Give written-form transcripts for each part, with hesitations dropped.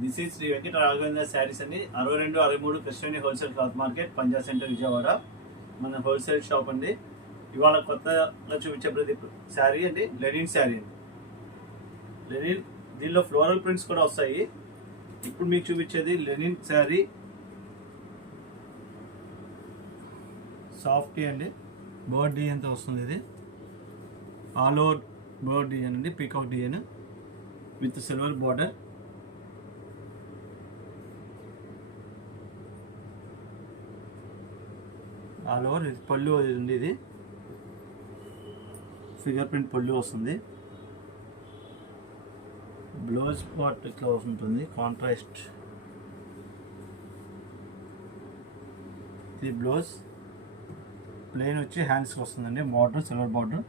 This is Shri వెంకట రాఘవేంద్ర శారీస్ అండి. 62-63 Krishnaveni wholesale cloth market, Punjab సెంటర్, విజయవాడ. మన wholesale shop అండి. ఇవాళ కొత్తగా చూపించే ప్రతి శారీ అండి లెనిన్ శారీ అండి. లెనిన్ దీనిలో ఫ్లోరల్ ప్రింట్స్ కూడా వస్తాయి. ఇప్పుడు మీకు చూపించేది లెనిన్ శారీ, సాఫ్ట్ అండి. బర్డ్ డిజైన్తో వస్తుంది. ఇది ఆల్ ఓవర్ బర్డ్ డిజైన్ అండి, peacock design with silver border. All over పళ్ళు ఉంది. ఇది ఫిగర్ ప్రింట్ పళ్ళు వస్తుంది. బ్లౌజ్ పార్ట్ ఇట్లా ఉంటుంది, కాంట్రాస్ట్. ఇది బ్లౌజ్ ప్లెయిన్ వచ్చి హ్యాండ్స్కి వస్తుందండి, బార్డర్ సిల్వర్ బార్డర్.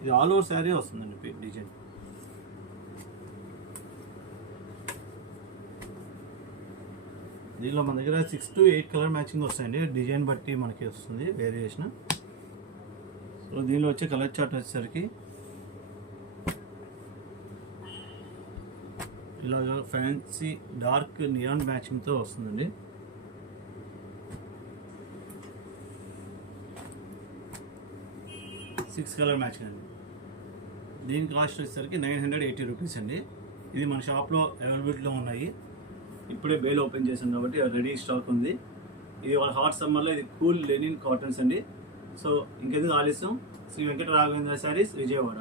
ఇది ఆల్ ఓవర్ శారీ వస్తుందండి డిజైన్. దీనిలో మన దగ్గర 6 to 8 కలర్ మ్యాచింగ్ వస్తాయండి. డిజైన్ బట్టి మనకి వస్తుంది వేరియేషన్. సో దీనిలో వచ్చే కలర్ చార్ట్ వచ్చేసరికి ఇలాగా ఫ్యాన్సీ డార్క్ నియాన్ మ్యాచింగ్తో వస్తుందండి. సిక్స్ కలర్ మ్యాచింగ్ అండి. దీని కాస్ట్ వచ్చేసరికి 980 రూపీస్ అండి. ఇది మన షాప్లో అవైలబిలిటీలో ఉన్నాయి. ఇప్పుడే బేల్ ఓపెన్ చేసాం కాబట్టి రెడీ స్టాక్ ఉంది. ఇది వాళ్ళ హాట్ సమ్మర్లో ఇది కూల్ లెనిన్ కాటన్స్ అండి. సో ఇంకెందుకు ఆలస్యం, శ్రీ వెంకట రాఘవేంద్ర శారీస్, విజయవాడ.